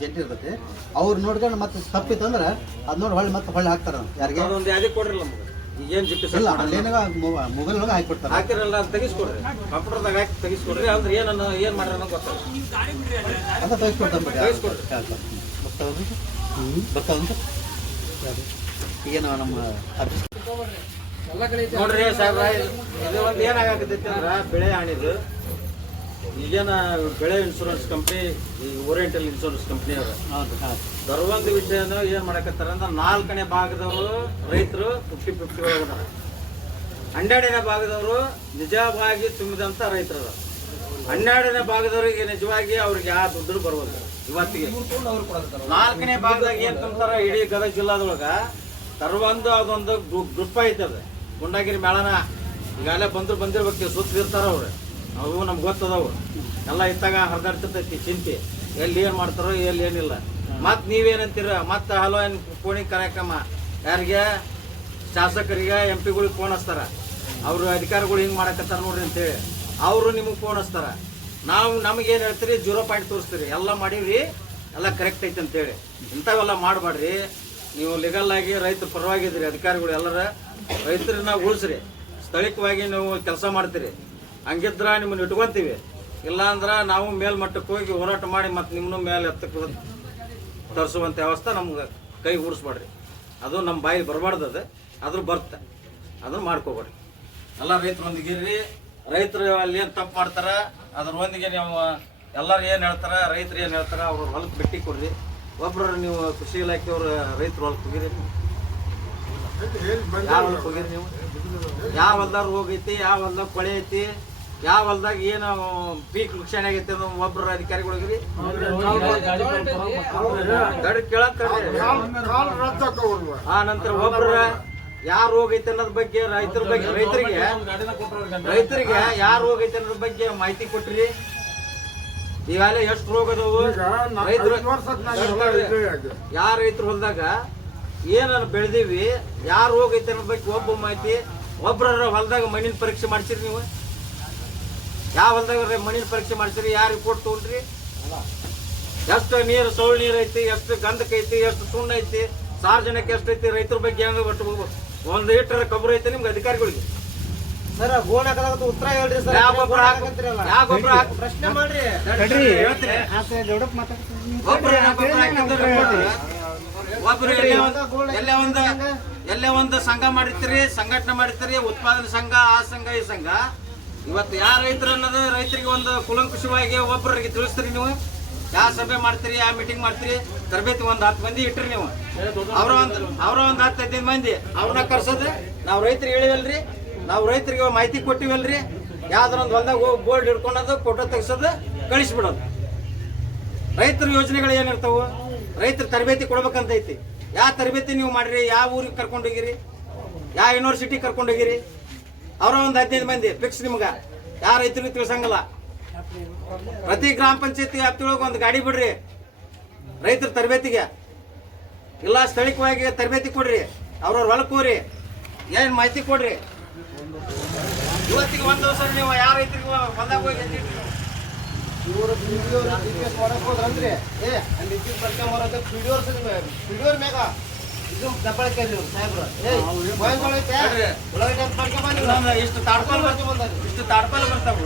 ಜಂಟಿ ಇರ್ತೈತಿ. ಅವ್ರು ನೋಡ್ಕೊಂಡು ಮತ್ತೆ ತಪ್ಪಿತ್ತಂದ್ರೆ ಅದ್ ನೋಡಿ ಹೊಳ್ಳಿ ಮತ್ತೆ ಹೊಳ್ಳಿ ಹಾಕ್ತಾರ ಯಾರಿಗೆ? ಅದೊಂದು ಯಾವ್ದೇ ಕೊಡ್ರಲ್ಲ ನಮ್ಗೆ ಈಗೇನು ಜಿಪ್ಪಿ ಇಲ್ಲ ಅಲ್ಲೇನಾಗ ಮೊಬೈಲ್ ಒಳಗೆ ಹಾಕಿಬಿಡ್ತಾರ. ಹಾಕಿರಲ್ಲ ಅದು ತೆಗಿಸ್ಕೊಡ್ರಿ. ಕಂಪ್ಯೂಟರ್ದಾಗ ಹಾಕಿ ತೆಗಿಸ್ಕೊಡ್ರಿ ಅಂದ್ರೆ ಏನನ್ನ ಏನು ಮಾಡ್ಯಾರ ಅನ್ನೋ ಗೊತ್ತಲ್ಲ ಅಂತ ತೆಗಿಸ್ಕೊಡ್ತಾರ ಬಿಡಿ. ತೆಗಿಸ್ಕೊಡ್ರಿ. ಬರ್ತಾವ್ರಿ ಹ್ಞೂ ಬರ್ತಾವಂತ ಈಗೇನು ನಮ್ಮ ಅರ್ಜಿ ನೋಡ್ರಿ ಸಾಹೇಬ್ರ ಇದು ಒಂದು ಏನಾಗತ್ತೈತಿ ಅಂದ್ರೆ ಬೆಳೆ ಹಾನಿದು. ಈಗೇನ ಬೆಳೆ ಇನ್ಶೂರೆನ್ಸ್ ಕಂಪ್ನಿ ಈ ಓರಿಯೆಂಟಲ್ ಇನ್ಶೂರೆನ್ಸ್ ಕಂಪ್ನಿ ಅವ್ರ. ದರ್ವಂದ್ ವಿಷಯನ ಏನ್ ಮಾಡಕತ್ತಾರ ಅಂದ್ರೆ ನಾಲ್ಕನೇ ಭಾಗದವರು ರೈತರು ಫಿಫ್ಟಿ ಫಿಫ್ಟಿ ಒಳಗದಾರ ಹನ್ನೆರಡನೇ ಭಾಗದವರು ನಿಜವಾಗಿ ತುಂಬಿದಂತ ರೈತರು. ಹನ್ನೆರಡನೇ ಭಾಗದವ್ರಿಗೆ ನಿಜವಾಗಿ ಅವ್ರಿಗೆ ಯಾವ ದುಡ್ಡು ಬರುವಲ್ಲ ಇವತ್ತಿಗೆ. ನಾಲ್ಕನೇ ಭಾಗದಾಗ ಏನ್ ತುಂಬ್ತಾರ? ಇಡೀ ಗದಗ ಜಿಲ್ಲಾದೊಳಗ ತರುವಂದು ಅದೊಂದು ಗ್ರೂಪ್ ಐತದ ಗುಂಡಾಗಿರಿ ಮೇಳನ ಈಗಾಗಲೇ ಬಂದ್ರು ಬಂದಿರ್ಬೇಕು ಸುತ್ತಿರ್ತಾರ ಅವ್ರು. ಅವು ನಮ್ಗೆ ಗೊತ್ತದವು. ಎಲ್ಲ ಇತ್ತಾಗ ಹರಿದಾಡ್ತಿರ್ತೈತಿ ಚಿಂತೆ. ಎಲ್ಲಿ ಏನು ಮಾಡ್ತಾರೋ, ಎಲ್ಲಿ ಏನಿಲ್ಲ. ಮತ್ ನೀವೇನಂತೀರ? ಮತ್ತ ಹಲೋ ಏನು ಫೋನಿಗೆ ಕಾರ್ಯಕ್ರಮ? ಯಾರಿಗೆ? ಶಾಸಕರಿಗೆ ಎಂ ಪಿಗಳಿಗೆ ಫೋನ್ ಹಚ್ತಾರ. ಅವರು ಅಧಿಕಾರಿಗಳು ಹಿಂಗೆ ಮಾಡಕತ್ತಾರ ನೋಡ್ರಿ ಅಂತೇಳಿ. ಅವರು ನಿಮಗೆ ಫೋನ್ ಹಚ್ತಾರ. ನಾವು ಏನು ಹೇಳ್ತೀರಿ? ಜೀರೋ ಪಾಯಿಂಟ್ ತೋರಿಸ್ತೀರಿ. ಎಲ್ಲ ಮಾಡೀವಿ ಎಲ್ಲ ಕರೆಕ್ಟ್ ಐತೆ ಅಂತೇಳಿ. ಇಂಥವೆಲ್ಲ ಮಾಡಬೇಡ್ರಿ ನೀವು ಲೀಗಲ್ ಆಗಿ ರೈತರ ಪರವಾಗಿದ್ದೀರಿ ಅಧಿಕಾರಿಗಳು ಎಲ್ಲರ. ರೈತರನ್ನ ಉಳಿಸ್ರಿ. ಸ್ಥಳೀಯವಾಗಿ ನೀವು ಕೆಲಸ ಮಾಡ್ತೀರಿ. ಹಂಗಿದ್ರ ನಿಮ್ಮನ್ನ ಇಟ್ಕೊಂತೀವಿ ಇಲ್ಲಾಂದ್ರೆ ನಾವು ಮೇಲ್ಮಟ್ಟಕ್ಕೆ ಹೋಗಿ ಹೋರಾಟ ಮಾಡಿ ಮತ್ತೆ ನಿಮ್ಮನ್ನು ಮೇಲೆ ಎತ್ತಕ್ಕೆ ತರಿಸುವಂಥ ವ್ಯವಸ್ಥೆ ನಮ್ಗೆ ಕೈ ಹೂಡಿಸ್ಬೇಡ್ರಿ. ಅದು ನಮ್ಮ ಬಾಯಿ ಬರಬಾರ್ದು ಅದು. ಅದ್ರ ಬರ್ತ. ಅದನ್ನ ಮಾಡ್ಕೋಬೇಡ್ರಿ. ಎಲ್ಲ ರೈತರೊಂದಿಗೆ ಇರ್ರಿ ರೈತರು ಅಲ್ಲಿ ಏನು ತಪ್ಪು ಮಾಡ್ತಾರೆ ಅದ್ರೊಂದಿಗೆ ನೀವು ಎಲ್ಲರೂ ಏನು ಹೇಳ್ತಾರ ರೈತರು ಏನು ಹೇಳ್ತಾರ ಅವ್ರ ಹೊಲಕ್ಕೆ ಭೇಟಿ ಕೊಡ್ರಿ. ಒಬ್ಬರು ನೀವು ಕೃಷಿ ಇಲಾಖೆಯವ್ರ ರೈತರು ಹೊಲಕ್ಕೆ ಹೋಗಿರಿ. ಯಾವ ಹೊಲಕ್ಕೆ ಹೋಗಿರಿ ನೀವು? ಯಾವ ಹೊಲ್ದಾಗ ಹೋಗೈತಿ ಯಾವ ಹೊಲ್ದಾಗ ಕೊಳೆ ಐತಿ? ಯಾವ ಹೊಲ್ದಾಗ ಏನು ಪೀಕ್ ನುಕ್ಸಾನ್ ಆಗೈತೆ ಒಬ್ಬರು ಒಬ್ರು ಅಧಿಕಾರಿಗಳು ಹೋಗಿರಿ. ಗಾಡಿ ಕೇಳತ್ತಾರೆ ಆ ನಂತರ ಒಬ್ರ ಯಾರು ರೋಗ ಐತೆ ಅನ್ನೋದ್ರ ಬಗ್ಗೆ ರೈತರ ಬಗ್ಗೆ ರೈತರಿಗೆ ರೈತರಿಗೆ ಯಾರು ರೋಗ ಐತೆ ಅನ್ನೋದ್ರ ಬಗ್ಗೆ ಮಾಹಿತಿ ಕೊಟ್ರಿ. ಈಗಾಗಲೇ ಎಷ್ಟು ರೋಗ ಅದಾವು? ರೈತರು ಯಾರ ರೈತರು ಹೊಲ್ದಾಗ ಏನನ್ನ ಬೆಳೆದೀವಿ ಯಾರು ರೋಗ ಅನ್ನೋದ್ ಅನ್ನೋದ್ರ ಬಗ್ಗೆ ಒಬ್ಬ ಮಾಹಿತಿ ಒಬ್ರ ಹೊಲ್ದಾಗ ಮಣ್ಣಿನ ಪರೀಕ್ಷೆ ಮಾಡ್ಸಿರಿ ನೀವು. ಯಾವ ಹೊಲ್ದಾಗ ಮಣ್ಣಿನ ಪರೀಕ್ಷೆ ಮಾಡ್ತೀರಿ ಯಾರು ರಿಪೋರ್ಟ್ ತಗೊಂಡ್ರಿ? ಎಷ್ಟು ನೀರು ಸೌಳು ನೀರು ಐತಿ ಎಷ್ಟು ಗಂಧಕ ಐತಿ ಎಷ್ಟು ಸುಣ್ಣ ಐತಿ ಸಾರ್ವಜನಿಕ ಎಷ್ಟು ಐತಿ ರೈತರ ಬಗ್ಗೆ ಹೆಂಗ ಒಟ್ಟು ಒಂದು ಲೀಟರ್ ಕಬ್ಬರು ಐತಿ ನಿಮ್ಗೆ ಅಧಿಕಾರಿಗಳಿಗೆ. ಸರ್ ಗೋಣ ಉತ್ತರ ಹೇಳ್ರಿ ಸರ್ ಯಾವ ಗೊಬ್ಬರ ಹಾಕು ಯಾವ ಗೊಬ್ಬರ ಹಾಕು ಪ್ರಶ್ನೆ ಮಾಡ್ರಿ. ಹೇಳ್ತೀನಿ. ಗೊಬ್ಬರ report. ಒಬ್ರು ಎಲ್ಲೇ ಒಂದು ಎಲ್ಲೇ ಒಂದು ಎಲ್ಲೇ ಒಂದು ಸಂಘ ಮಾಡಿರ್ತೀರಿ ಸಂಘಟನೆ ಮಾಡಿರ್ತೀರಿ ಉತ್ಪಾದನೆ ಸಂಘ ಆ ಸಂಘ ಈ ಸಂಘ. ಇವತ್ತು ಯಾವ ರೈತರು ಅನ್ನೋದು ರೈತರಿಗೆ ಒಂದು ಕುಲಂಕುಷವಾಗಿ ಒಬ್ಬರಿಗೆ ತಿಳಿಸ್ತೀರಿ ನೀವು? ಯಾವ ಸಭೆ ಮಾಡ್ತೀರಿ ಯಾವ ಮೀಟಿಂಗ್ ಮಾಡ್ತೀರಿ? ತರಬೇತಿ ಒಂದು ಹತ್ತು ಮಂದಿ ಇಟ್ರಿ ನೀವು. ಅವ್ರ ಒಂದು ಅವ್ರ ಒಂದು ಹತ್ತು ಹದಿನೈದು ಮಂದಿ. ಅವ್ರನ್ನ ಕರ್ಸೋದು. ನಾವು ರೈತರಿಗೆ ಹೇಳಿವಲ್ರಿ. ನಾವು ರೈತರಿಗೆ ಮಾಹಿತಿ ಕೊಟ್ಟಿವಲ್ರಿ. ಯಾವ್ದಾರ ಒಂದು ಹೊಲ್ದಾಗ ಹೋಗಿ ಬೋರ್ಡ್ ಹಿಡ್ಕೊಳೋದು ಫೋಟೋ ತೆಗ್ಸೋದು, ಕಳಿಸ್ಬಿಡೋದು. ರೈತರ ಯೋಜನೆಗಳು ಏನಿರ್ತಾವು? ರೈತರ ತರಬೇತಿ ಕೊಡ್ಬೇಕಂತೈತಿ. ಯಾವ ತರಬೇತಿ ನೀವು ಮಾಡ್ರಿ, ಯಾವ ಊರಿಗೆ ಕರ್ಕೊಂಡು ಹೋಗಿರಿ? ಯಾವ ಯೂನಿವರ್ಸಿಟಿ ಕರ್ಕೊಂಡು ಹೋಗಿರಿ? ಅವರ ಒಂದು ಹದಿನೈದು ಮಂದಿ ಫಿಕ್ಸ್ ನಿಮ್ಗೆ. ಯಾರು ರೈತರಿಗೂ ತಿಳ್ಸಂಗಲ್ಲ. ಪ್ರತಿ ಗ್ರಾಮ ಪಂಚಾಯತಿ ವ್ಯಾಪ್ತಿಯೊಳಗೆ ಒಂದು ಗಾಡಿ ಬಿಡ್ರಿ. ರೈತರ ತರಬೇತಿಗೆ. ಇಲ್ಲ ಸ್ಥಳೀಯವಾಗಿ ತರಬೇತಿ ಕೊಡ್ರಿ. ಅವ್ರವ್ರ ಹೊಲಕ್ಕೆ ಹೋಗ್ರಿ ಏನು ಮಾಹಿತಿ ಕೊಡ್ರಿ. ಇವತ್ತಿಗೆ ಒಂದು ದಿವಸ ನೀವು ಯಾವ ರೈತರಿಗೆ ಹೊಲದಾಗ ಹೋಗಿ ಇವರು ಮಾಡಕ್ ಹೋದ್ರಂದ್ರಿ ಏ ಅಲ್ಲಿ ಇದ್ದಿದ್ ಬರ್ಕೊಂಬರೋದು ವಿಡಿಯೋರ್ಸ್ ವಿಡಿಯೋರ್ ಮ್ಯಾಗ. ಇದು ದಬ್ಬಳಕೆ ಇವ್ರು ಸಾಹೇಬ್ರು. ಏ. ಒಳಗೈತೆ ಅಂತ ಮಾಡ್ಕೊಂಡ್ ಇಷ್ಟು ತಾಡ್ಪಾಲ್ ಬರ್ತಾವ ಇಷ್ಟು ತಾಡ್ಪಾಲ್ ಬರ್ತಾವ